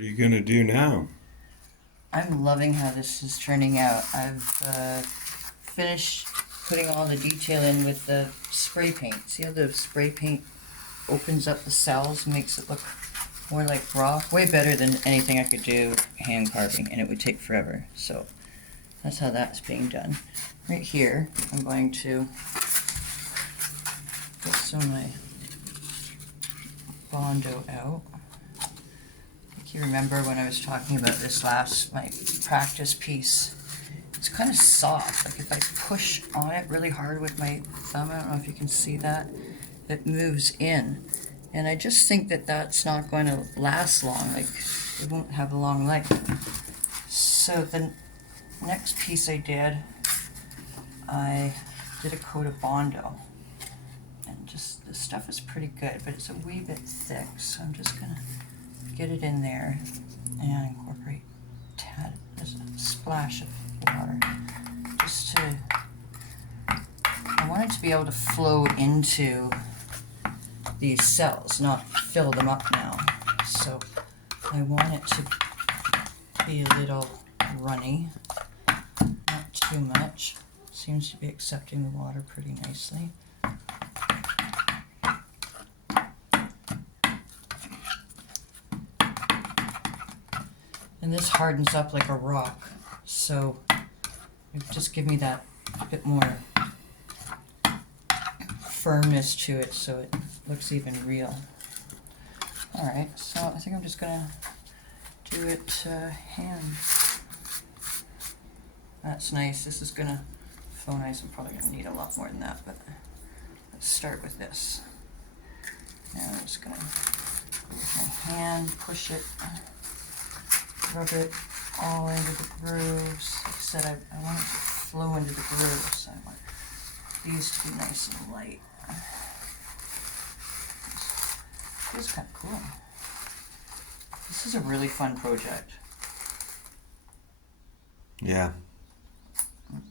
What are you going to do now? I'm loving how this is turning out. I've finished putting all the detail in with the spray paint. See how the spray paint opens up the cells, makes it look more like rock? Way better than anything I could do hand carving, and it would take forever. So that's how that's being done. Right here, I'm going to get some of my bondo out. If you remember when I was talking about this last, my practice piece, it's kind of soft. Like if I push on it really hard with my thumb, I don't know if you can see that, it moves in. And I just think that that's not going to last long. Like it won't have a long leg. So the next piece I did a coat of bondo. And just, the stuff is pretty good, but it's a wee bit thick. So I'm just gonna get it in there and incorporate there's a splash of water just to, I want it to be able to flow into these cells, not fill them up now. So I want it to be a little runny, not too much. Seems to be accepting the water pretty nicely. And this hardens up like a rock, so it just give me that bit more firmness to it so it looks even real. Alright, so I think I'm just going to do it hand. That's nice. This is going to flow nice. I'm probably going to need a lot more than that, but let's start with this. Now I'm just going to go with my hand, push it, rub it all into the grooves. Like I said, I want it to flow into the grooves. I want these to be nice and light. Feels kind of cool. This is a really fun project. Yeah.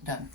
Done.